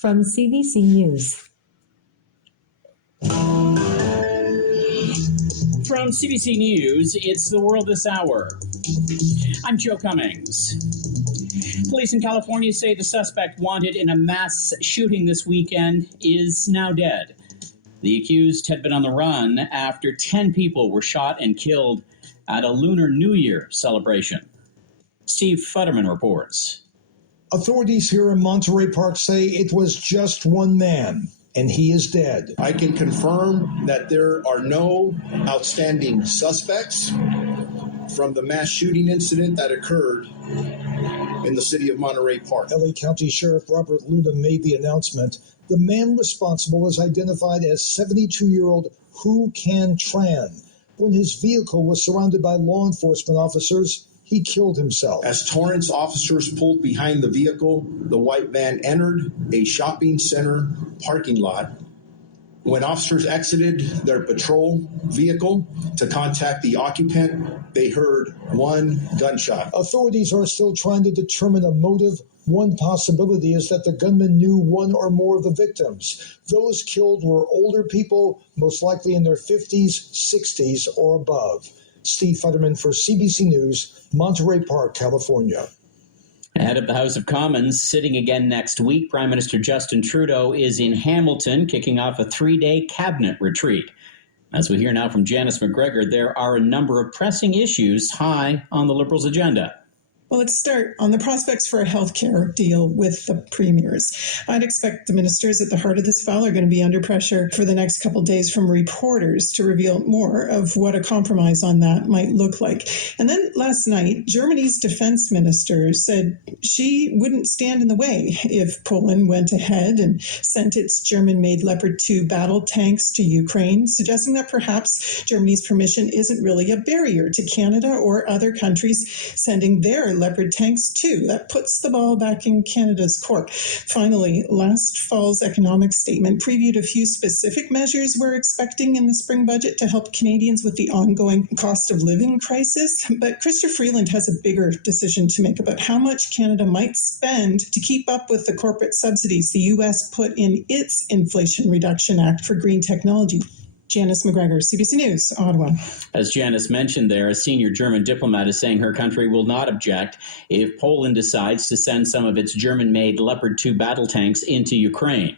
From CBC News. From CBC News, it's the world this hour. I'm Joe Cummings. Police in California say the suspect wanted in a mass shooting this weekend is now dead. The accused had been on the run after 10 people were shot and killed at a Lunar New Year celebration. Steve Futterman reports. Authorities here in Monterey Park say it was just one man, and he is dead. I can confirm that there are no outstanding suspects from the mass shooting incident that occurred in the city of Monterey Park. LA County Sheriff Robert Luna made the announcement. The man responsible is identified as 72-year-old Hu Can Tran. When his vehicle was surrounded by law enforcement officers, he killed himself. As Torrance officers pulled behind the vehicle, the white van entered a shopping center parking lot. When officers exited their patrol vehicle to contact the occupant, they heard one gunshot. Authorities are still trying to determine a motive. One possibility is that the gunman knew one or more of the victims. Those killed were older people, most likely in their 50s, 60s, or above. Steve Futterman for CBC News, Monterey Park, California. Ahead of the House of Commons sitting again next week, Prime Minister Justin Trudeau is in Hamilton, kicking off a 3-day cabinet retreat. As we hear now from Janice McGregor, there are a number of pressing issues high on the Liberals' agenda. Well, let's start on the prospects for a health care deal with the premiers. I'd expect the ministers at the heart of this file are going to be under pressure for the next couple of days from reporters to reveal more of what a compromise on that might look like. And then last night, Germany's defense minister said she wouldn't stand in the way if Poland went ahead and sent its German-made Leopard 2 battle tanks to Ukraine, suggesting that perhaps Germany's permission isn't really a barrier to Canada or other countries sending their Leopard tanks too. That puts the ball back in Canada's court. Finally, last fall's economic statement previewed a few specific measures we're expecting in the spring budget to help Canadians with the ongoing cost of living crisis. But Chrystia Freeland has a bigger decision to make about how much Canada might spend to keep up with the corporate subsidies the U.S. put in its Inflation Reduction Act for green technology. Janice McGregor, CBC News, Ottawa. As Janice mentioned there, a senior German diplomat is saying her country will not object if Poland decides to send some of its German-made Leopard 2 battle tanks into Ukraine.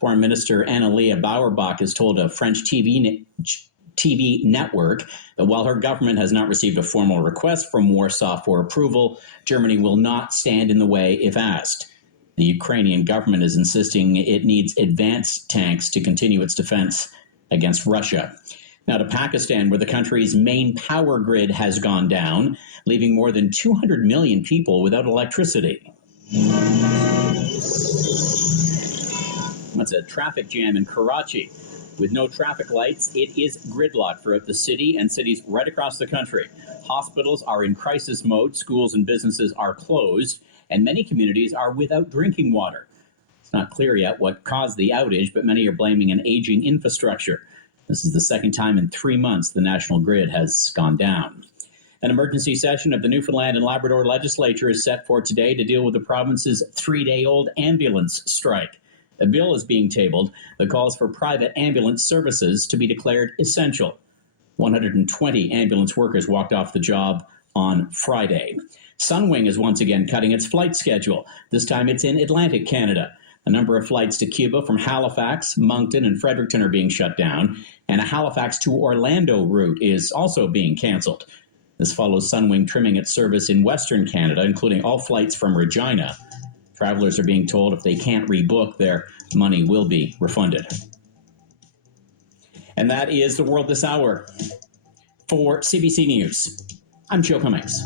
Foreign Minister Annalia Bauerbach has told a French TV network that while her government has not received a formal request from Warsaw for approval, Germany will not stand in the way if asked. The Ukrainian government is insisting it needs advanced tanks to continue its defense against Russia. Now to Pakistan, where the country's main power grid has gone down, leaving more than 200 million people without electricity. That's a traffic jam in Karachi. With no traffic lights, it is gridlocked throughout the city and cities right across the country. Hospitals are in crisis mode, schools and businesses are closed, and many communities are without drinking water. It's not clear yet what caused the outage, but many are blaming an aging infrastructure. This is the second time in 3 months the national grid has gone down. An emergency session of the Newfoundland and Labrador legislature is set for today to deal with the province's 3-day-old ambulance strike. A bill is being tabled that calls for private ambulance services to be declared essential. 120 ambulance workers walked off the job on Friday. Sunwing is once again cutting its flight schedule. This time it's in Atlantic Canada. A number of flights to Cuba from Halifax, Moncton, and Fredericton are being shut down, and a Halifax to Orlando route is also being canceled. This follows Sunwing trimming its service in Western Canada, including all flights from Regina. Travelers are being told if they can't rebook, their money will be refunded. And that is the world this hour. For CBC News, I'm Joe Cummings.